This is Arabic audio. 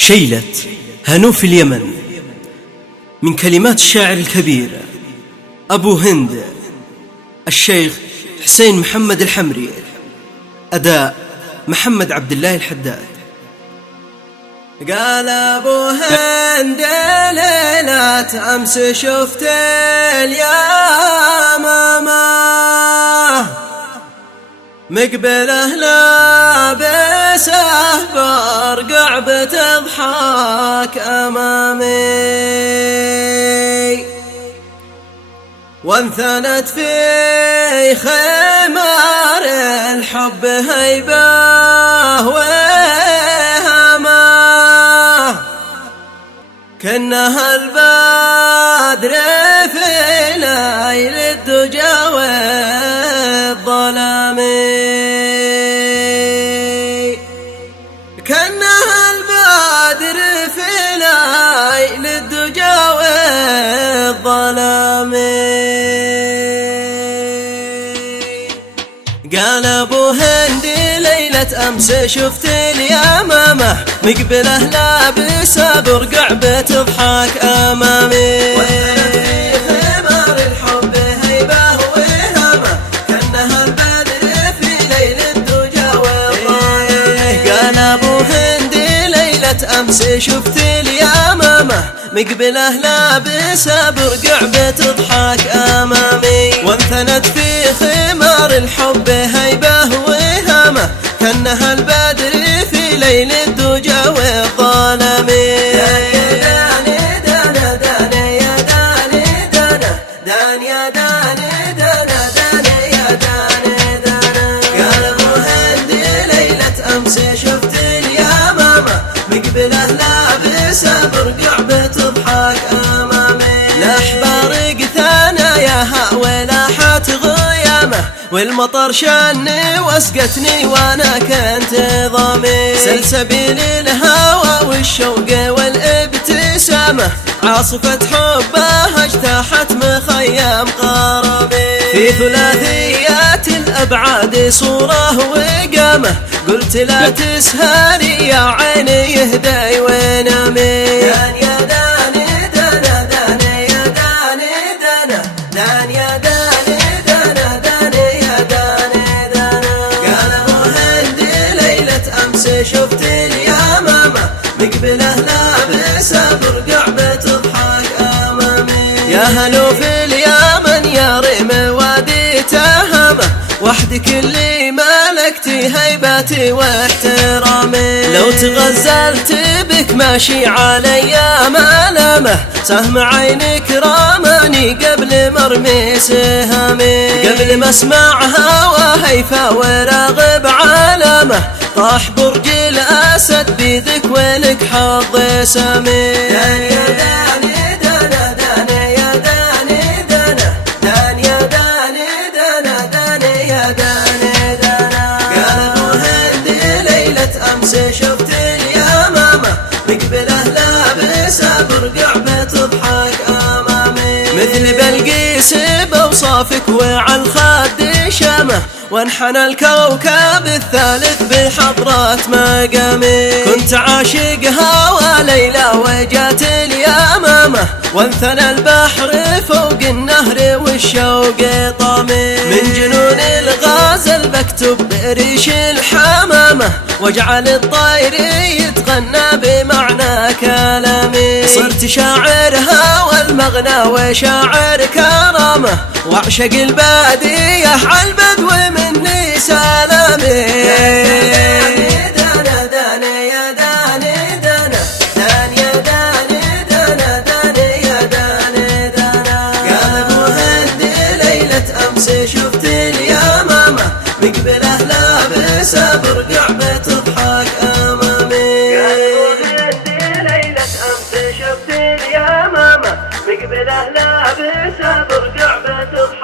شيلة هنوف اليمن، من كلمات الشاعر الكبير أبو هند الشيخ حسين محمد الحمري، أداء محمد عبد الله الحداد. قال أبو هند ليلة أمس شفت اليمامة مقبله لابسه برقع بتضحك أمامي، وانثنت في خمار الحب هيبة وهمة، كأنها البدر في ليل الدجى والظلام، كأنها البدر في ليل الدجى والظلام. قال أبو هندي ليلة أمس شفت اليمامة مقبله لابسة برقع بتضحك أمامي، خمار الحب هيبة وهمة، كأنها البدر في ليل الدجى والظلام. قال أبو هندي ليلة أمس شفت اليمامة مقبله لابسة برقع بتضحك أمامي، وانثنت في خمار الحب هيبة وهمة، كأنها البدر في ليل الدجى والظلام. شفت اليمامة مقبله لابسة برقع بتضحك أمامي، الأحبار ثناياها ولاحت غيامه، والمطر شاني واسقتني وانا كنت ضامي، سلسبيل الهوى والشوق والابتسامة، عاصفة حبها اجتاحت مخيم غرامي، في ثلاثيات الأبعاد صورة وقامة، قلت لا تسهري يا عيني يهدي ونامي، دان يا داني دانا داني يا داني دانا دان يا داني دانا داني يا داني دانا. قال أبو هندي ليلة أمس شفت اليمامة مقبله لابسة برقع بتضحك أمامي، يا هلو في اليمن يا ريم وادي تهمة، وحدك اللي ملكتي هيبتي واحترامي، لو تغزلت بك ماشي علي ملامه، سهم عينك رماني قبل مرمي سهامي، قبل ما اسمع هوا هيفا وراغب علامه، طاح برج الأسد بيدك ولك حظ سامي، دان يا داني دانا داني يا داني دانا دان يا داني دانا داني يا داني دانا. قال أبو هندي ليلة أمس شفت اليمامة مقبله لابسة برقع بتضحك أمامي، مثل بلقيس بوصافك وعلى الخد شامة، وانحنى الكوكب الثالث بحضرة مقامي، كنت عاشقها وليلى وجات اليمامة، وانثنى البحر فوق النهر والشوق طامي، من جنون الغازل بكتب بريش الحمامة، واجعل الطير يتغنى بمعنى كلامي، صرت شاعرها والمغنى وشاعر كرامة، واعشق البادية عالبدو مني سلامي، دانا دانا يا داني دانا دان يا داني دانا داني يا داني دانا. قال أبو هندي ليلة أمس شفت اليمامة مقبله لابسة برقع بتضحك أمامي، قال أبو هندي ليلة أمس شفت اليمامة مقبله لابسة برقع بتضحك